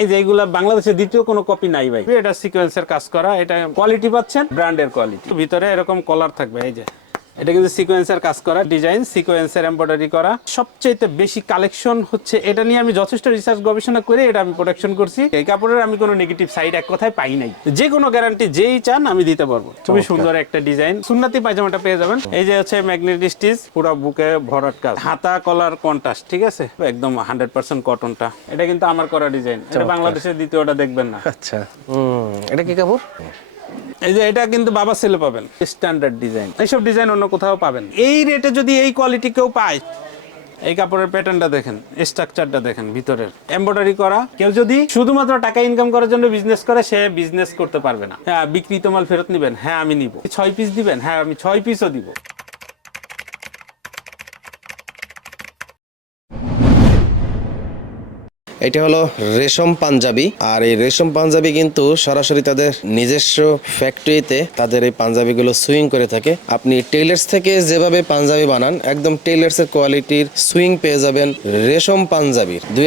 এই যে এইগুলা বাংলাদেশে দ্বিতীয় কোনো কপি নাই ভাই। এটা সিকোয়েন্সের কাজ করা এটা কোয়ালিটি পাচ্ছেন? ব্র্যান্ডের কোয়ালিটি ভিতরে এরকম কলার থাকবে এই যে। এটা কিন্তু সিকোয়েন্সের কাজ করা ডিজাইন সিকোয়েন্সের এমব্রয়ডারি করা। সবচেয়ে বেশি কালেকশন হচ্ছে এটা নিয়ে আমি যথেষ্ট রিসার্চ গবেষণা করে এটা আমি প্রোডাকশন করছি। এই কাপড়ের আমি কোনো নেগেটিভ সাইড এক কথায় পাই নাই। যে কোনো গ্যারান্টি যেই চান আমি দিতে পারব। খুবই সুন্দর একটা ডিজাইন সুন্নাতি পায়জামাটা পেয়ে যাবেন। এই যে হচ্ছে ম্যাগনেটিক স্টিচ পুরো বুকে ভরাট কাজ। হাতা কলার কন্ট্রাস্ট ঠিক আছে? একদম হান্ড্রেড পার্সেন্ট কটনটা এটা কিন্তু আমার করা ডিজাইন এটা বাংলাদেশের দ্বিতীয়টা দেখবেন না। আচ্ছা। এটা কি কাপড়? এই যে এটা কিন্তু বাবা সেলে পাবেন। স্ট্যান্ডার্ড ডিজাইন এইসব ডিজাইন অন্য কোথাও পাবেন। এই রেটে যদি এই কোয়ালিটি কেউ পায় এই কাপড়ের প্যাটার্নটা দেখেন স্ট্রাকচারটা দেখেন ভিতরের। এমব্রয়ডারি করা কেউ যদি শুধুমাত্র টাকা ইনকাম করার জন্য বিজনেস করে সে বিজনেস করতে পারবে না। হ্যাঁ বিক্রিত মাল ফেরত নেবেন হ্যাঁ আমি নিব। ছয় পিস দিবেন হ্যাঁ আমি ছয় পিসও দিব। এটা হলো রেশম পাঞ্জাবি। আর এই রেশম পাঞ্জাবি কিন্তু সরাসরি তাদের নিজস্ব ফ্যাক্টরিতে তাদের এই পাঞ্জাবিগুলো সুইং করে থাকে। আপনি টেইলার্স থেকে যেভাবে পাঞ্জাবি বানান, একদম টেইলার্স এর কোয়ালিটির সুইং পেয়ে যাবেন রেশম পাঞ্জাবির দুই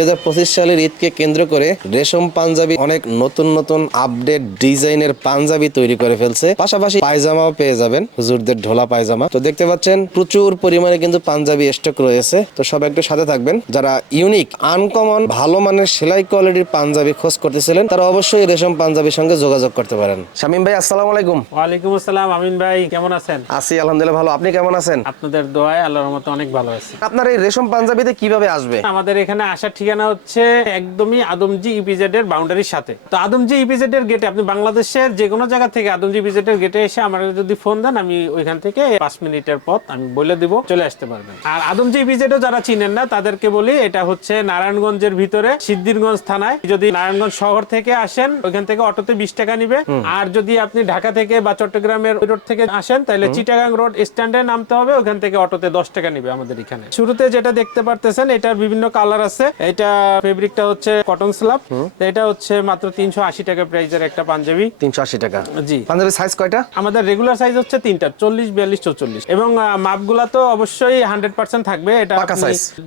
সালের ঈদকে কেন্দ্র করে রেশম পাঞ্জাবি অনেক নতুন নতুন আপডেট ডিজাইনের পাঞ্জাবি তৈরি করে ফেলছে। পাশাপাশি পায়জামাও পেয়ে যাবেন, হুজুরদের ঢোলা পায়জামা। তো দেখতে পাচ্ছেন, প্রচুর পরিমাণে কিন্তু পাঞ্জাবি স্টক রয়েছে। তো সব একটু সাথে থাকবেন। যারা ইউনিক আনকমন ভালো মানের সেলাই কোয়ালিটির পাঞ্জাবি খোঁজ করতেছিলেন তারা অবশ্যই রেশম পাঞ্জাবির সঙ্গে যোগাযোগ করতে পারেন। শামিম ভাই আসসালামু আলাইকুম। ওয়ালাইকুম আসসালাম আমিন ভাই কেমন আছেন? আছি আলহামদুলিল্লাহ ভালো। আপনি কেমন আছেন? আপনাদের দোয়ায় আল্লাহর মতো অনেক ভালো আছি। আপনার এই রেশম পাঞ্জাবিতে কীভাবে আসবে? আমাদের এখানে আসার ঠিকানা হচ্ছে একদমই আদমজি ইপিজেড এর বাউন্ডারির সাথে। তো আদমজি ইপিজেড এর গেটে আপনি বাংলাদেশের যে কোনো জায়গা থেকে আদমজি ইপিজেড এর গেটে এসে আমার যদি ফোন দেন আমি ওইখান থেকে পাঁচ মিনিটের পথ আমি বলে দিব চলে আসতে পারবেন। আর আদমজি ইপিজেড যারা চিনেন না তাদেরকে বলি এটা হচ্ছে নারায়ণগঞ্জের ভিতরে সিদ্ধিরগঞ্জ থানায়। যদি নারায়ণগঞ্জ শহর থেকে আসেন ওইখান থেকে অটোতে বিশ টাকা নিবে। আর যদি আপনি ঢাকা থেকে বা চট্টগ্রামের রোড থেকে আসেন তাহলে চিটাগাং রোড স্ট্যান্ডে নামতে হবে ওখান থেকে অটোতে দশ টাকা নিবে আমাদের এখানে। শুরুতে যেটা দেখতে পারতেছেন এটার বিভিন্ন কালার আছে। এটা ফেব্রিকটা হচ্ছে কটন স্ল্যাব এটা হচ্ছে মাত্র তিনশো আশি টাকা প্রাইজের একটা পাঞ্জাবি। তিনশো আশি টাকা। জি। পাঞ্জাবির সাইজ কয়টা? আমাদের রেগুলার সাইজ হচ্ছে তিনটা চল্লিশ বিয়াল্লিশ চৌচল্লিশ। এবং মাপগুলা তো অবশ্যই হান্ড্রেড পার্সেন্ট থাকবে। এটা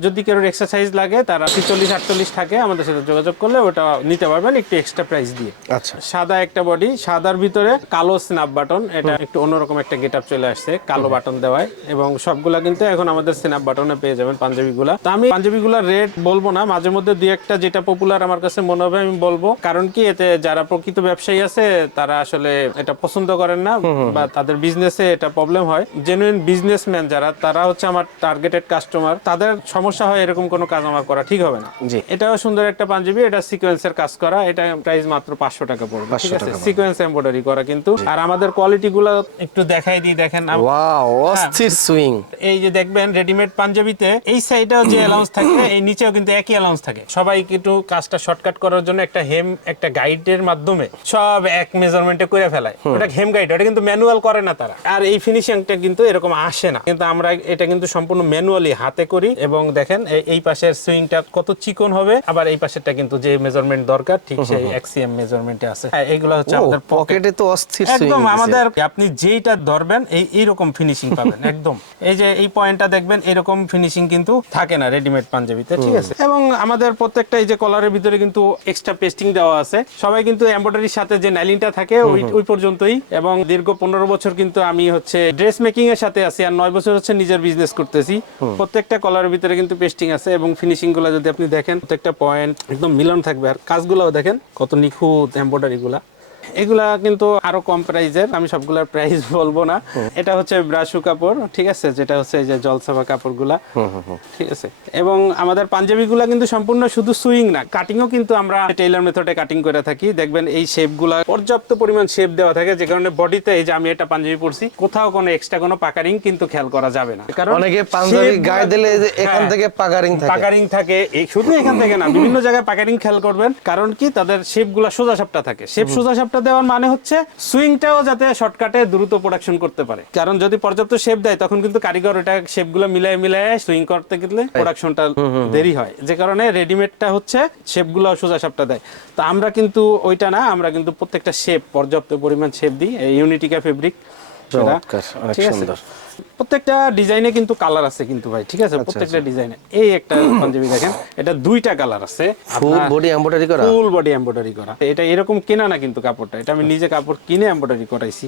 যদি কেউ এক্সারসাইজ লাগে তারা চল্লিশ আটচল্লিশ থাকে। আমাদের সাথে যোগাযোগ করলে ওটা নিতে পারবেন একটু এক্সট্রা প্রাইস দিয়ে। আচ্ছা। সাদা একটা বডি সাদার ভিতরে কালো স্ন্যাপ বাটন এটা একটু অন্যরকম একটা গেট চলে আসছে কালো বাটন দেওয়ায়। এবং সবগুলা কিন্তু এখন আমাদের স্ন্যাপ বাটনে পেয়ে যাবেন পাঞ্জাবিগুলা। তো আমি পাঞ্জাবিগুলার রেট বলব না মাঝে মধ্যে দুই একটা যেটা পপুলার আমার কাছে মনে হবে আমি বলব। কারণ কি এতে যারা প্রকৃত ব্যবসায়ী আছে তারা আসলে এটা পছন্দ করেন না বা তাদের বিজনেসে এটা প্রবলেম হয়। জেনুইন বিজনেসম্যান যারা তারা হচ্ছে আমার টার্গেটেড কাস্টমার তাদের সমস্যা হয় এরকম কোনো কাজ আমার করা ঠিক হবে না। জি। এটাও সুন্দর একটা পাঞ্জাবি এটা সিকোয়েন্সের কাজ করা এটা প্রাইস মাত্র পাঁচশো টাকা পড়বে ঠিক আছে? সিকোয়েন্স এমব্রয়ডারি করা কিন্তু। আর আমাদের কোয়ালিটি গুলো একটু দেখাই দিই দেখেন। ওয়াও অস্থির সুইং এই যে দেখবেন রেডিমেড পাঞ্জাবিতে এই সাইডেও যে অ্যালাউন্স থাকে এই নিচেও কিন্তু একই অ্যালাউন্স থাকে। সবাই একটু কাজটা শর্টকাট করার জন্য একটা হেম একটা গাইডের মাধ্যমে সব এক মেজারমেন্টে করে ফেলায়। ওটা হেম গাইড ওটা কিন্তু ম্যানুয়াল করে না তারা। আর এই ফিনিশিংটা কিন্তু এরকম আসে না। কিন্তু আমরা এটা কিন্তু সম্পূর্ণ ম্যানুয়ালি হাতে করি এবং দেখেন এই পাশের সুইংটা কত চিকন হবে আবার এই পাশেরটা কিন্তু যে মেজারমেন্ট দরকার ঠিক সেই এক্সিএম মেজারমেন্টে আছে। হ্যাঁ, এইগুলো হচ্ছে আমাদের পকেটে তো অস্থির একদম আমাদের আপনি যেইটা ধরবেন এই এইরকম ফিনিশিং পাবেন একদম। এই যে এই পয়েন্টটা দেখবেন এরকম ফিনিশিং কিন্তু থাকে না রেডিমেড পাঞ্জাবিতে ঠিক আছে? এবং আমাদের প্রত্যেকটা এই যে কলারের ভিতরে কিন্তু এক্সট্রা পেস্টিং দেওয়া আছে। সবাই কিন্তু এমব্রয়ডারির সাথে যে নাইলিনটা থাকে ওই ওই পর্যন্তই। এবং দীর্ঘ পনেরো বছর কিন্তু আমি হচ্ছে ড্রেস মেকিং এর সাথে আছি আর নয় বছর হচ্ছে নিজের বিজনেস করতেছি। প্রত্যেকটা কলারের ভিতরে কিন্তু পেস্টিং আছে এবং ফিনিশিংগুলো যদি আপনি দেখেন প্রত্যেকটা পয়েন্ট একদম মিলন থাকবে। আর কাজগুলাও দেখেন কত নিখুঁত এমব্রয়ডারি গুলা। এগুলা কিন্তু আরও কম প্রাইজের আমি সবগুলোর প্রাইস বলব না। এটা হচ্ছে ব্রাশু কাপড় ঠিক আছে? যেটা হচ্ছে এই যে জলসাবা কাপড়গুলা। ঠিক আছে? এবং আমাদের পাঞ্জাবিগুলা কিন্তু সম্পূর্ণ শুধু সুইং না কাটিংও কিন্তু আমরা টেইলার মেথডে কাটিং করে থাকি। দেখবেন এই শেপগুলা পর্যাপ্ত পরিমাণ শেপ দেওয়া থাকে যে কারণে বডিতে এই যে আমি এটা পাঞ্জাবি পরছি কোথাও কোনো এক্সট্রা কোনো পাকারিং কিন্তু খেয়াল করা যাবে না। কারণ অনেকে পাঞ্জাবি গায়ে দিলে এই যে এখান হ্যাঁ। থেকে পাকারিং থাকে। পাকারিং থাকে এই শুধু এখান থেকে না বিভিন্ন জায়গায় পাকারিং খেয়াল করবেন। কারণ কি? তাদের শেপগুলা সোজা সাপটা থাকে। শেপ সোজা সাপটা দেওয়ার মানে হচ্ছে সুইংটাও যাতে শর্টকাটে দ্রুত প্রোডাকশন করতে পারে। কারণ যদি পর্যাপ্ত শেপ দেয় তখন কিন্তু কারিগর ওটা শেপগুলো মিলাই মিলাই সুইং করতে গেলে প্রোডাকশনটা দেরি হয়। যে কারণে রেডিমেডটা হচ্ছে শেপগুলো সোজা সাপটা দেয়। তো আমরা কিন্তু ওইটা না আমরা কিন্তু প্রত্যেকটা শেপ পর্যাপ্ত পরিমাণ শেপ দিই। ইউনিটিকা ফেব্রিক সেটা। ঠিক সুন্দর। প্রত্যেকটা ডিজাইনে কিন্তু কালার আছে কিন্তু ভাই ঠিক আছে? প্রত্যেকটা ডিজাইনে। এই একটা পাঞ্জাবি দেখেন এটা দুইটা কালার আছে। ফুল বডি এমব্রয়ডারি করা? ফুল বডি এমব্রয়ডারি করা। এটা এরকম কেনা না কিন্তু কাপড়টা এটা আমি নিজে কাপড় কিনে এমব্রয়ডারি করাইছি।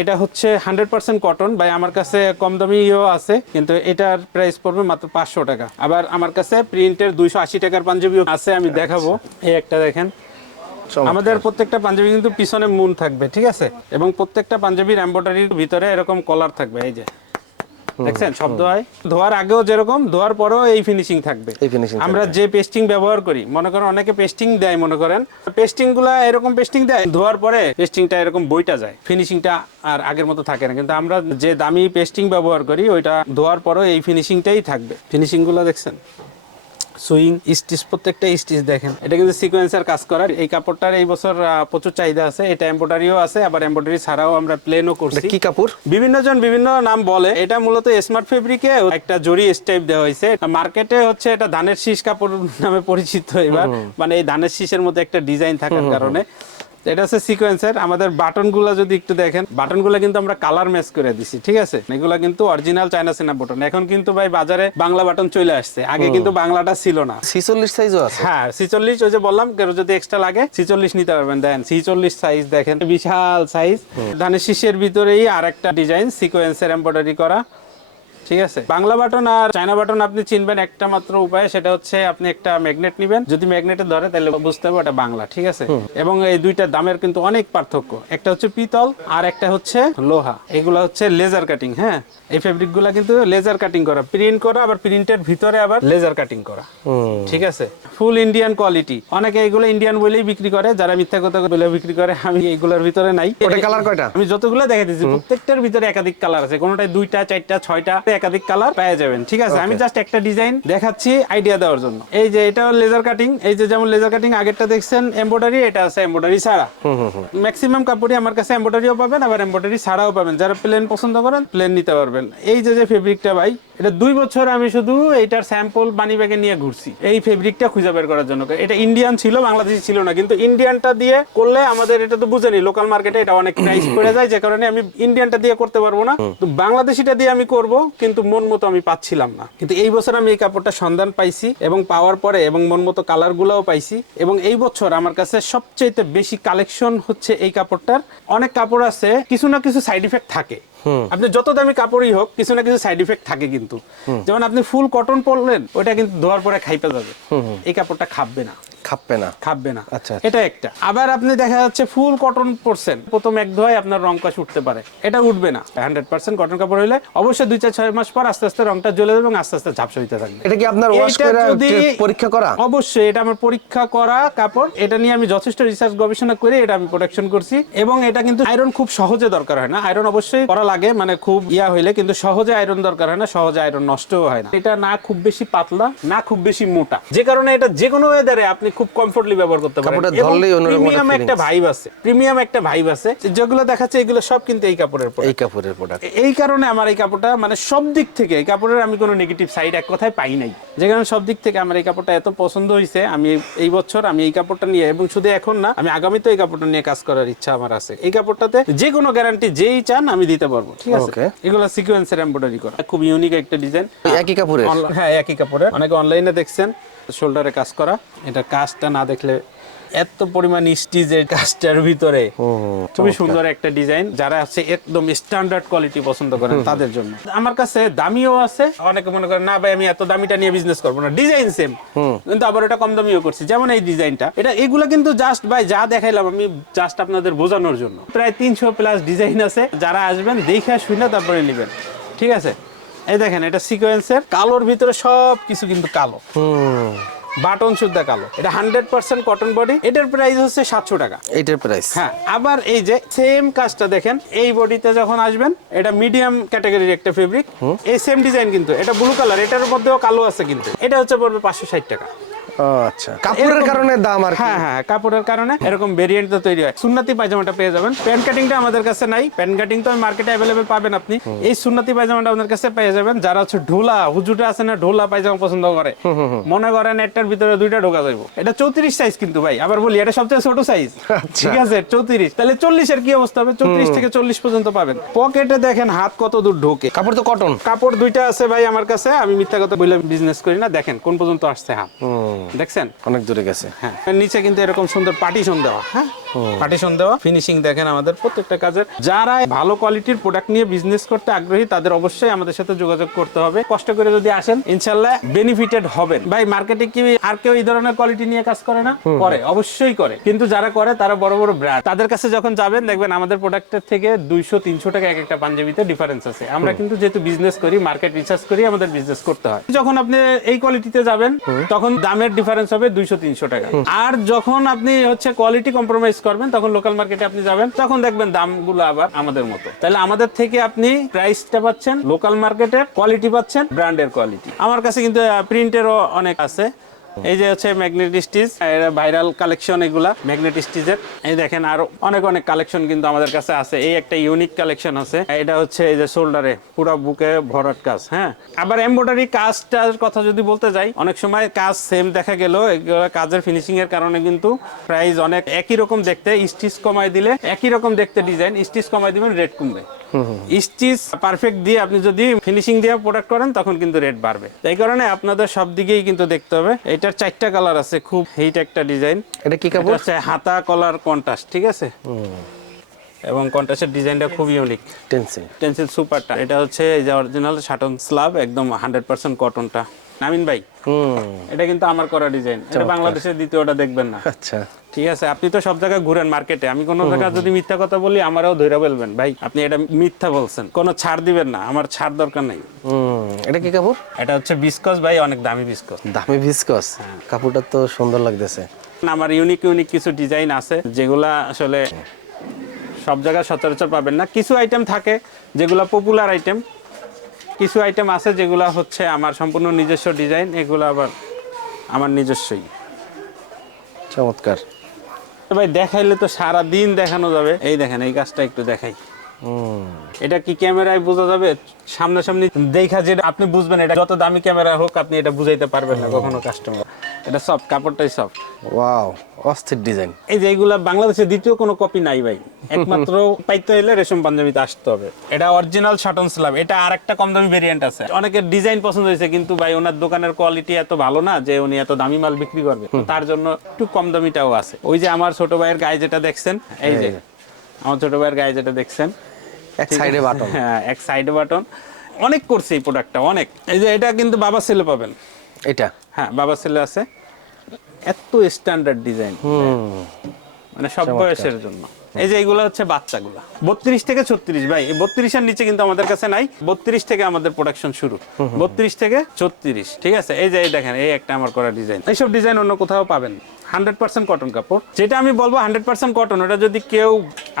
এটা হচ্ছে হান্ড্রেড পার্সেন্ট কটন ভাই আমার কাছে কম দামিও আছে কিন্তু এটার প্রাইস পড়বে মাত্র পাঁচশো টাকা। আবার আমার কাছে প্রিন্টের দুইশো আশি টাকার পাঞ্জাবিও আছে আমি দেখাবো। এই একটা দেখেন। আমাদের প্রত্যেকটা পাঞ্জাবি কিন্তু পিছনে মুন থাকবে ঠিক আছে? এবং প্রত্যেকটা পাঞ্জাবির এমব্রয়ডারির ভিতরে এরকম কলার থাকবে এই যে। দেখছেন? শব্দ হয় ধোয়ার আগেও যেরকম ধোয়ার পরেও এই ফিনিশিং থাকবে। আমরা যে পেস্টিং ব্যবহার করি মনে করেন অনেকে পেস্টিং দেয় মনে করেন। পেস্টিংগুলা এরকম পেস্টিং দেয় ধোয়ার পরে পেস্টিংটা এরকম বইটা যায়। ফিনিশিংটা আর আগের মতো থাকে না। কিন্তু আমরা যে দামি পেস্টিং ব্যবহার করি ওইটা ধোয়ার পরেও এই ফিনিশিংটাই থাকবে। ফিনিশিংগুলো দেখছেন? সুইং স্টিচ প্রত্যেকটা স্টিচ দেখেন। এটা কিন্তু সিকোয়েন্সার কাজ করার। এই কাপড়টার এই বছর প্রচুর চাহিদা আছে। এটা এমব্রয়ডারিও আছে আবার এম্ব্রয়ডারি ছাড়াও আমরা প্লেনও করছি। কি কাপড়? বিভিন্ন জন বিভিন্ন নাম বলে। এটা মূলত স্মার্ট ফেব্রিকে একটা জরি স্টেপ দেওয়া হয়েছে। মার্কেটে হচ্ছে এটা ধানের শীষ কাপড় নামে পরিচিত এবার। মানে এই ধানের শীষের মধ্যে একটা ডিজাইন থাকার কারণে। এটা হচ্ছে সিকোয়েন্সের আমাদের বাটনগুলো যদি একটু দেখেন বাটনগুলো কিন্তু আমরা কালার ম্যাচ করে দিছি ঠিক আছে? এগুলা কিন্তু অরিজিনাল চায়না সেনা বাটন এখন কিন্তু ভাই বাজারে বাংলা বাটন চলে আসছে। আগে কিন্তু বাংলাটা ছিল না। ছিচল্লিশ সাইজও আছে। হ্যাঁ ছিচল্লিশ ওই যে বললাম কেউ যদি এক্সট্রা লাগে ছিচল্লিশ নিতে পারবেন। দেন ছিচল্লিশ সাইজ দেখেন বিশাল সাইজ ধানের শীষের ভিতরেই আর একটা ডিজাইন সিকোয়েন্সের এমব্রয়ডারি করা। ঠিক আছে? বাংলা বাটন আর চায়না বাটন আপনি চিনবেন একটা মাত্র উপায় সেটা হচ্ছে আপনি একটা ম্যাগনেট নিবেন। যদি ম্যাগনেটে ধরে তাহলে বুঝতে হবে ওটা বাংলা ঠিক আছে? এবং এই দুইটা দামের কিন্তু অনেক পার্থক্য। একটা হচ্ছে পিতল আর একটা হচ্ছে লোহা। এগুলো হচ্ছে লেজার কাটিং হ্যাঁ? এই ফেব্রিকগুলা কিন্তু লেজার কাটিং করা। প্রিন্ট করা আবার প্রিন্টের ভিতরে আবার লেজার কাটিং করা। ঠিক আছে? ফুল ইন্ডিয়ান কোয়ালিটি অনেকে এগুলো ইন্ডিয়ান বলেই বিক্রি করে। যারা মিথ্যা কথা বলে বিক্রি করে আমি এইগুলোর ভিতরে নাই। কালার কয়টা? আমি যতগুলো দেখে দিচ্ছি প্রত্যেকটার ভিতরে একাধিক কালার আছে। কোনোটায় দুইটা চারটা ছয়টা একাধিক কালার পেয়ে যাবেন। ঠিক আছে আমি জাস্ট একটা ডিজাইন দেখাচ্ছি আইডিয়া দেওয়ার জন্য। এই যে এটা লেজার কাটিং এই যে যেমন লেজার কাটিং আগেরটা দেখছেন এমব্রয়ডারি এটা আছে এমব্রয়ডারি ছাড়া। হুম হুম হুম। ম্যাক্সিমাম কাপড়ই আমার কাছে এমব্রয়ডারিও পাবেন আবার এমব্রয়ডারি ছাড়াও পাবেন। যারা প্লেন পছন্দ করেন প্লেন নিতে পারবেন। এই যে যে ফেব্রিকটা ভাই এটা দুই বছর আমি শুধু এইটার স্যাম্পল বানি ব্যাগে নিয়ে ঘুরছি। এই ফেব্রিকটা খুঁজে বের করার জন্য। এটা ইন্ডিয়ান ছিল বাংলাদেশি ছিল না কিন্তু ইন্ডিয়ানটা দিয়ে করলে আমাদের এটা তো বুঝেনি লোকাল মার্কেটে এটা অনেক প্রাইস পড়ে যায় যে কারণে আমি ইন্ডিয়ানটা দিয়ে করতে পারব না। তো বাংলাদেশিটা দিয়ে আমি করব কিন্তু মন মতো আমি পাচ্ছিলাম না। কিন্তু এই বছর আমি এই কাপড়টা সন্ধান পাইছি এবং পাওয়ার পরে এবং মন মতো কালার গুলাও পাইছি এবং এই বছর আমার কাছে সবচেয়ে বেশি কালেকশন হচ্ছে এই কাপড়টার। অনেক কাপড় আছে, কিছু না কিছু সাইড ইফেক্ট থাকে। আপনি যত দামি কাপড়ই হোক কিছু না কিছু সাইড ইফেক্ট থাকে কিন্তু। যেমন আপনি ফুল কটন পরলেন ওটা কিন্তু ধোয়ার পরে খাইতে যাবে। এই কাপড়টা খাবে না। না। খাবে না। আচ্ছা, আচ্ছা। এটা একটা। আবার আপনি দেখা যাচ্ছে ফুল কটন পরছেন প্রথম এক ধোয়ায় আপনার রং কাশ উঠতে পারে। এটা উঠবে না। হান্ড্রেড পার্সেন্ট কটন কাপড় হলে অবশ্যই দুই চার ছয় মাস পর আস্তে আস্তে রংটা জ্বলে যাবে এবং আস্তে আস্তে ঝাপসা হইতে থাকবে। এটা কি আপনার ওয়াশ করে পরীক্ষা করা? অবশ্যই এটা আমার পরীক্ষা করা কাপড়। এটা নিয়ে আমি যথেষ্ট রিসার্চ গবেষণা করে এটা আমি প্রোডাকশন করছি। এবং এটা কিন্তু আয়রন খুব সহজে দরকার হয় না। আয়রন অবশ্যই করা লাগে মানে খুব ইয়া হইলে কিন্তু সহজে আয়রন দরকার হয় না সহজে আয়রন নষ্টও হয় না। এটা না খুব বেশি পাতলা না খুব বেশি মোটা। যে কারণে এটা যে কোনো ওয়েদারে আপনি খুব কমফোর্টলি ব্যবহার করতে পারেন। প্রিমিয়াম একটা ভাইব আছে। প্রিমিয়াম একটা ভাইব আছে। যেগুলো দেখাচ্ছে এগুলো সব কিন্তু এই কাপড়ের। এই কাপড়ের প্রোডাক্ট এই কারণে আমার এই কাপড়টা মানে সব দিক থেকে এই কাপড়ের আমি কোনো নেগেটিভ সাইড এক কথায় পাই নাই। যে কারণে সব দিক থেকে আমার এই কাপড়টা এত পছন্দ হয়েছে আমি এই বছর আমি এই কাপড়টা নিয়ে এবং শুধু এখন না আমি আগামীতে এই কাপড়টা নিয়ে কাজ করার ইচ্ছা আমার আছে। এই কাপড়টাতে যে কোনো গ্যারান্টি যেই চান আমি দিতে পারব। ঠিক আছে. এগুলো সিকোয়েন্সের এমব্রয়ডারি করা। খুব ইউনিক একটা ডিজাইন একই কাপড়ের? হ্যাঁ একই কাপড়ের। অনেকে অনলাইনে দেখছেন শোল্ডারে কাজ করা। এটা কাজটা না দেখলে এত পরিমাণ স্টিজের কাজটার ভিতরে। খুবই সুন্দর একটা ডিজাইন যারা আছে একদম স্ট্যান্ডার্ড কোয়ালিটি পছন্দ করেন তাদের জন্য। আমার কাছে দামিও আছে অনেকে মনে করেন না ভাই আমি এত দামিটা নিয়ে বিজনেস করব না। ডিজাইন সেম কিন্তু আবার এটা কম দামিও করছি। যেমন এই ডিজাইনটা এটা এগুলো কিন্তু জাস্ট ভাই যা দেখাইলাম আমি জাস্ট আপনাদের বোঝানোর জন্য। প্রায় তিনশো প্লাস ডিজাইন আছে। যারা আসবেন দেখে শুনে তারপরে নেবেন। ঠিক আছে? এই দেখেন এটা সিকোয়েন্সের কালোর ভিতরে সব কিছু কিন্তু কালো। বাটন সুদ্ধা কালো। এটা হান্ড্রেড পার্সেন্ট কটন বডি এটার প্রাইস হচ্ছে সাতশো টাকা। এটার প্রাইস হ্যাঁ আবার এই যে সেম কাজটা দেখেন এই বডিতে যখন আসবেন এটা মিডিয়াম ক্যাটাগরির একটা ফেব্রিক এই সেম ডিজাইন কিন্তু এটা ব্লু কালার এটার মধ্যেও কালো আছে কিন্তু। এটা হচ্ছে পড়বে পাঁচশো ষাট টাকা। আচ্ছা। কাপড়ের কারণে দাম আর হ্যাঁ হ্যাঁ কাপড়ের কারণে এরকম ভেরিয়েন্ট তো তৈরি হয়। সুন্নাতি পায়জামাটা পেয়ে যাবেন। প্যান্ট কাটিংটা আমাদের কাছে নাই। প্যান্ট কাটিং তো মার্কেটে অ্যাভেলেবেল পাবেন আপনি। এই সুন্নাতি পায়জামাটা আমাদের কাছে পেয়ে যাবেন। যারা হচ্ছে ঢোলা হুজুটা আছে না ঢোলা পায়জামা পছন্দ করে। মনে করেন একটার ভিতরে দুইটা ঢোকা যাইব। এটা চৌত্রিশ সাইজ কিন্তু ভাই। আবার বলি এটা সবচেয়ে ছোট সাইজ আচ্ছা। ঠিক আছে চৌত্রিশ। তাহলে চল্লিশের কি অবস্থা হবে? চৌত্রিশ থেকে চল্লিশ পর্যন্ত পাবেন। পকেটে দেখেন হাত কত দূর ঢোকে। কাপড় তো কটন কাপড় দুইটা আছে ভাই আমার কাছে। আমি মিথ্যা কথা বলে বিজনেস করি না। দেখেন কোন পর্যন্ত আসছে হাত। দেখছেন? অনেক দূরে গেছে। হ্যাঁ। নিচে কিন্তু এরকম সুন্দর পার্টিশন দেওয়া। হ্যাঁ? পার্টিশন দেওয়া ফিনিশিং দেখেন আমাদের প্রত্যেকটা কাজের। যারা ভালো কোয়ালিটির প্রোডাক্ট নিয়ে বিজনেস করতে আগ্রহী তাদের অবশ্যই আমাদের সাথে যোগাযোগ করতে হবে। কষ্ট করে যদি আসেন ইনশাল্লাহ বেনিফিটেড হবেন। ভাই মার্কেটে কি আর কেউ এই ধরনের কোয়ালিটি নিয়ে কাজ করে না? করে অবশ্যই করে। কিন্তু যারা করে তারা বড় বড় ব্র্যান্ড তাদের কাছে যখন যাবেন দেখবেন আমাদের প্রোডাক্টের থেকে দুইশো তিনশো টাকা এক একটা পাঞ্জাবিতে ডিফারেন্স আছে। আমরা কিন্তু যেহেতু বিজনেস করি মার্কেট রিসার্চ করি আমাদের বিজনেস করতে হয়। যখন আপনি এই কোয়ালিটিতে যাবেন তখন দামের ডিফারেন্স হবে দুইশো তিনশো টাকা। আর যখন আপনি হচ্ছে কোয়ালিটি কম্প্রোমাইজ করবেন, তখন লোকাল মার্কেটে আপনি যাবেন, তখন দেখবেন দামগুলো আবার আমাদের মতো। তাহলে আমাদের থেকে আপনি প্রাইসটা পাচ্ছেন লোকাল মার্কেটের কোয়ালিটি পাচ্ছেন ব্র্যান্ডের কোয়ালিটি আমার কাছে কিন্তু প্রিন্টেরও অনেক আছে। এই যে হচ্ছে ম্যাগনেটিক স্টিচ ভাইরাল কালেকশন এগুলা ম্যাগনেটিক স্টিচের এই দেখেন আরও অনেক অনেক কালেকশন কিন্তু আমাদের কাছে আছে। এই একটা ইউনিক কালেকশন আছে। এটা হচ্ছে এই যে শোল্ডারে পুরো বুকে ভরাট কাজ হ্যাঁ? আবার এমব্রয়ডারি কাজটার কথা যদি বলতে যাই, অনেক সময় কাজ সেম দেখা গেল কাজের ফিনিশিং এর কারণে কিন্তু প্রাইস অনেক একই রকম দেখতে স্টিচ কমাই দিলে একই রকম দেখতে ডিজাইন স্টিচ কমাই দিবেন রেট কমবে। স্টিচ পারফেক্ট দিয়ে আপনি যদি ফিনিশিং দিয়ে প্রোডাক্ট করেন, তখন কিন্তু রেট বাড়বে। এই কারণে আপনাদের সব দিকেই কিন্তু দেখতে হবে। এটার চারটা কালার আছে খুব হিট একটা ডিজাইন এটা কি কাপড়? হচ্ছে হাতা কলার কন্ট্রাস্ট ঠিক আছে? এবং কন্ট্রাস্টের ডিজাইনটা খুব ইউনিক টেন্সিল টেন্সিল সুপারটা এটা হচ্ছে এই যে অরিজিনাল শাটন স্লাব একদম হান্ড্রেড পার্সেন্ট কটনটা নামিন ভাই হুম। এটা কিন্তু আমার করা ডিজাইন এটা বাংলাদেশের দ্বিতীয়টা দেখবেন না। আচ্ছা। ঠিক আছে আপনি তো সব জায়গায় ঘুরেন মার্কেটে আমি কোনো জায়গায় যদি মিথ্যা কথা বলি আমারও ধরে বলবেন। ভাই আপনি এটা মিথ্যা বলছেন। কোনো ছাড় দিবেন না। আমার ছাড় দরকার নেই। এটা কি কাপড়? এটা হচ্ছে বিস্কস ভাই অনেক দামি বিস্কস দামি ভিসকস কাপড়টা তো সুন্দর লাগতেছে। আমার ইউনিক ইউনিক কিছু ডিজাইন আছে যেগুলা আসলে সব জায়গায় সচরাচর পাবেন না। কিছু আইটেম থাকে যেগুলা পপুলার আইটেম কিছু আইটেম আছে যেগুলা হচ্ছে আমার সম্পূর্ণ নিজস্ব ডিজাইন এগুলো আবার আমার নিজস্বই। চমৎকার। ভাই দেখাইলে তো সারা দিন দেখানো যাবে। এই দেখেন এই কাজটা একটু দেখাই। এটা কি ক্যামেরায় বোঝা যাবে? সামনাসামনি দেখা যেটা আপনি বুঝবেন এটা যত দামি ক্যামেরা হোক আপনি এটা বুঝাইতে পারবেন না কখনো কাস্টমার এটা সফট কাপড়টাই সফট ওয়াও অস্থির ডিজাইন এই যে এইগুলা বাংলাদেশে দ্বিতীয় কোনো কপি নাই ভাই। একমাত্র পাইতে হলে রেশম পাঞ্জাবিতে আসতে হবে। এটা অরিজিনাল শাটন স্ল্যাব এটা আর একটা কম দামি ভেরিয়েন্ট আছে। অনেকের ডিজাইন পছন্দ হয়েছে কিন্তু ভাই ওনার দোকানের কোয়ালিটি এত ভালো না যে উনি এত দামি মাল বিক্রি করবে। তার জন্য একটু কম দামিটাও আছে। ওই যে আমার ছোট ভাইয়ের গায়ে যেটা দেখছেন এই যে আমার ছোট ভাইয়ের গায়ে যেটা দেখছেন। এক সাইডে বাটন হ্যাঁ এক সাইডে বাটন অনেক করছে এই প্রোডাক্টটা অনেক। এই যে এটা কিন্তু বাবা ছেলে পাবেন। এটা? হ্যাঁ বাবা ছেলে আছে। এত স্ট্যান্ডার্ড ডিজাইন মানে সব বয়সের জন্য। এই যে এইগুলো হচ্ছে বাচ্চাগুলো। বত্রিশ থেকে ছত্রিশ ভাই এই বত্রিশের নিচে কিন্তু আমাদের কাছে নাই। বত্রিশ থেকে আমাদের প্রোডাকশন শুরু। বত্রিশ থেকে ছত্রিশ ঠিক আছে? এই যে এই দেখেন এই একটা আমার করা ডিজাইন এইসব ডিজাইন অন্য কোথাও পাবেন। হান্ড্রেড পার্সেন্ট কটন কাপড়। যেটা আমি বলব হান্ড্রেড পার্সেন্ট কটন ওটা যদি কেউ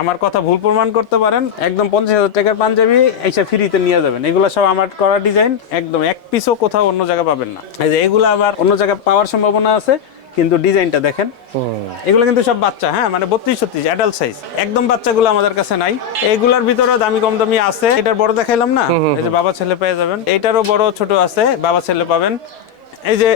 আমার কথা ভুল প্রমাণ করতে পারেন একদম পঞ্চাশ হাজার টাকার পাঞ্জাবি এইসব ফ্রিতে নিয়ে যাবেন। এগুলো সব আমার করা ডিজাইন একদম এক পিসও কোথাও অন্য জায়গায় পাবেন না। এই যে এগুলো আবার অন্য জায়গায় পাওয়ার সম্ভাবনা আছে কিন্তু ডিজাইনটা দেখেন। এগুলো কিন্তু সব বাচ্চা হ্যাঁ মানে বত্রিশ ছত্রিশ অ্যাডাল্ট সাইজ একদম বাচ্চাগুলো আমাদের কাছে নাই। এইগুলার ভিতরে দামি কম দামি আছে। এটার বড় দেখাইলাম না? এই যে বাবা ছেলে পেয়ে যাবেন। এটারও বড় ছোট আছে বাবা ছেলে পাবেন। এই যে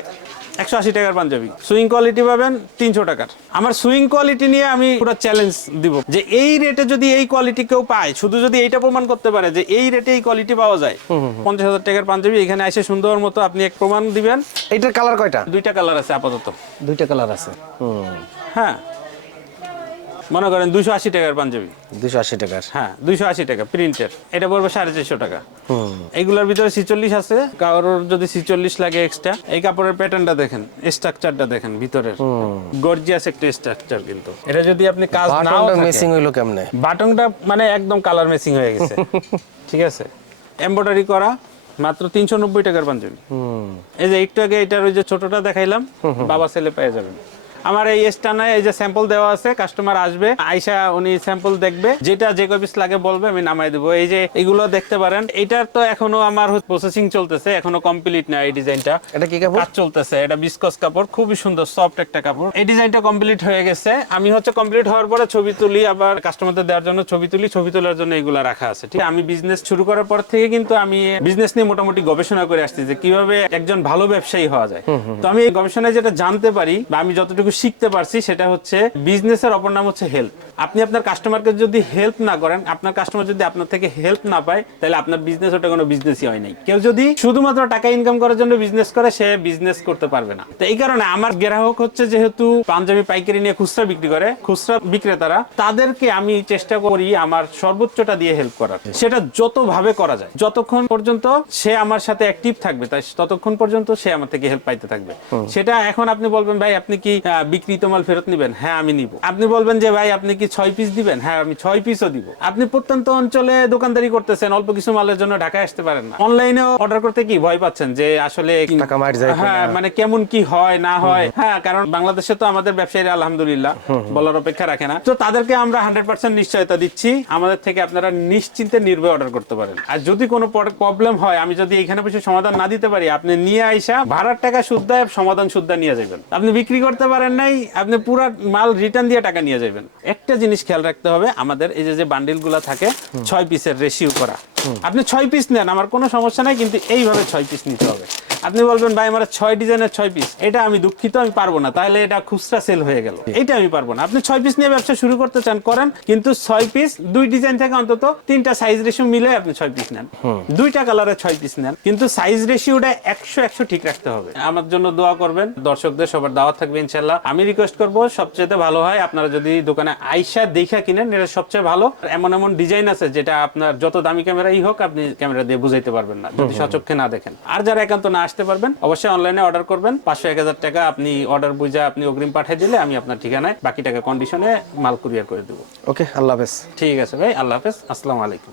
একশো আশি টাকার পাঞ্জাবি। সুইং কোয়ালিটি পাবেন তিনশো টাকার। আমার সুইং কোয়ালিটি নিয়ে আমি পুরো চ্যালেঞ্জ দিব যে এই রেটে যদি এই কোয়ালিটি কেউ পায় শুধু যদি এইটা প্রমাণ করতে পারে যে এই রেটে এই কোয়ালিটি পাওয়া যায় পঞ্চাশ হাজার টাকার পাঞ্জাবি এখানে এসে সুন্দর মতো আপনি এক প্রমাণ দিবেন। এটার কালার কয়টা? দুইটা কালার আছে আপাতত। দুইটা কালার আছে। হ্যাঁ। মনে করেন দুইশো আশি টাকার পাঞ্জাবি। দুশো আশি টাকার। হ্যাঁ দুইশো আশি টাকা প্রিন্টের। এটা পড়বে সাড়ে চারশো টাকা। হুম। এইগুলোর ভিতরে ছিচল্লিশ আছে কারোর যদি ছিচল্লিশ লাগে এক্সট্রা এই কাপড়ের প্যাটার্নটা দেখেন স্ট্রাকচারটা দেখেন ভিতরের। গর্জিয়াস একটা স্ট্রাকচার কিন্তু। এটা যদি আপনি কাজ নাও মিসিং হইল কেমনে? বাটনটা মানে একদম কালার ম্যাচিং হয়ে গেছে। ঠিক আছে? এমব্রয়ডারি করা মাত্র তিনশো নব্বই টাকার পাঞ্জাবি। এই যে একটু আগে এটার ওই যে ছোটটা দেখাইলাম বাবা ছেলে পেয়ে যাবেন। আমার এই স্টানে এই যে স্যাম্পল দেওয়া আছে কাস্টমার আসবে আইসা উনি স্যাম্পল দেখবে। যেটা যে কয় পিস লাগে বলবে আমি নামাই দেবো। এই যে এগুলো দেখতে পারেন এটার তো এখনও আমার প্রসেসিং চলতেছে এখনও কমপ্লিট না এই ডিজাইনটা এটা কি কাপড়? চলতেছে এটা বিসকস কাপড় খুবই সুন্দর সফট একটা কাপড়। এই ডিজাইনটা কমপ্লিট হয়ে গেছে। আমি হচ্ছে কমপ্লিট হওয়ার পরে ছবি তুলি আবার কাস্টমারদের দেওয়ার জন্য ছবি তুলি ছবি তোলার জন্য এগুলো রাখা আছে ঠিক আমি বিজনেস শুরু করার পর থেকে কিন্তু আমি বিজনেস নিয়ে মোটামুটি গবেষণা করে আসছি যে কীভাবে একজন ভালো ব্যবসায়ী হওয়া যায়। তো আমি এই গবেষণায় যেটা জানতে পারি বা আমি যতটুকু শিখতে পারছি সেটা হচ্ছে বিজনেসের অপর নাম হচ্ছে হেল্প আপনি আপনার কাস্টমারকে যদি হেল্প না করেন আপনার কাস্টমার যদি আপনার থেকে হেল্প না পায় তাহলে আপনার বিজনেস ওটা কোনো বিজনেসই হয় নাই। কেউ যদি শুধুমাত্র টাকা ইনকাম করার জন্য বিজনেস করে সে বিজনেস করতে পারবে না। তো এই কারণে আমার গ্রাহক হচ্ছে যেহেতু পাঞ্জাবি পাইকারি নিয়ে খুচরা বিক্রি করে খুচরা বিক্রেতারা তাদেরকে আমি চেষ্টা করি আমার সর্বোচ্চটা দিয়ে হেল্প করার। সেটা যতভাবে করা যায় যতক্ষণ পর্যন্ত সে আমার সাথে অ্যাক্টিভ থাকবে তাই ততক্ষণ পর্যন্ত সে আমার থেকে হেল্প পাইতে থাকবে। সেটা এখন আপনি বলবেন ভাই আপনি কি বিক্রিত মাল ফেরত নিবেন? হ্যাঁ আমি নিব। আপনি বলবেন যে ভাই আপনি কি ছয় পিস দিবেন? হ্যাঁ আমি ছয় পিসও দিব। আপনি প্রত্যন্ত অঞ্চলে দোকানদারি করতেছেন অল্প কিছু মালের জন্য ঢাকায় আসতে পারেন না। অনলাইনেও অর্ডার করতে কি ভয় পাচ্ছেন যে আসলে। হ্যাঁ মানে কেমন কি হয় না হয়? হ্যাঁ কারণ বাংলাদেশে তো আমাদের ব্যবসায়ীরা আলহামদুলিল্লাহ বলার অপেক্ষা রাখে না। তো তাদেরকে আমরা হান্ড্রেড পার্সেন্ট নিশ্চয়তা দিচ্ছি। আমাদের থেকে আপনারা নিশ্চিন্তে নির্ভয় অর্ডার করতে পারেন। আর যদি কোনো প্রবলেম হয় আমি যদি এখানে বসে সমাধান না দিতে পারি আপনি নিয়ে আইসা ভাড়ার টাকা শুদ্ধ সমাধান শুদ্ধ নিয়ে যাবেন। আপনি বিক্রি করতে পারেন নাই আপনি পুরো মাল রিটার্ন দিয়ে টাকা নিয়ে যাবেন একটা জিনিস খেয়াল রাখতে হবে আমাদের এই যে যে বান্ডিলগুলা থাকে ছয় পিসের রেশিও করা। আপনি ছয় পিস নেন আমার কোনো সমস্যা নাই কিন্তু এইভাবে ছয় পিস নিতে হবে। আপনি বলবেন ভাই আমার ছয় ডিজাইনের ছয় পিস এটা আমি দুঃখিত আমি পারব না তাহলে এটা খুচরা সেল হয়ে গেল। এটা আমি পারব না। আপনি ছয় পিস নিয়ে ব্যবসা শুরু করতে চান করেন কিন্তু ছয় পিস দুই ডিজাইন থেকে অন্তত তিনটা সাইজ রেশিও মিলে আপনি ছয় পিস নেন। দুইটা কালারে ছয় পিস নেন কিন্তু সাইজ রেশিওটা একশো একশো ঠিক রাখতে হবে। আমার জন্য দোয়া করবেন দর্শকদের সবার দাওয়াত থাকবে ইনশাল্লাহ আমি রিকোয়েস্ট করব সবচেয়ে ভালো হয় আপনারা যদি দোকানে আইসা দেখা কিনেন এটা সবচেয়ে ভালো। এমন এমন ডিজাইন আছে যেটা আপনার যত দামি ক্যামেরাই হোক আপনি ক্যামেরা দিয়ে বুঝাইতে পারবেন না যদি সচক্ষে না দেখেন। আর যারা একান্ত না আসতে পারবেন অবশ্যই অনলাইনে অর্ডার করবেন। পাঁচশো এক হাজার টাকা আপনি অর্ডার বুঝে আপনি অগ্রিম পাঠিয়ে দিলে আমি আপনার ঠিকানায় বাকি টাকা কন্ডিশনে মাল কুরিয়ার করে দেবো। ওকে আল্লাহ হাফেজ। ঠিক আছে ভাই আল্লাহ হাফেজ আসসালামু আলাইকুম।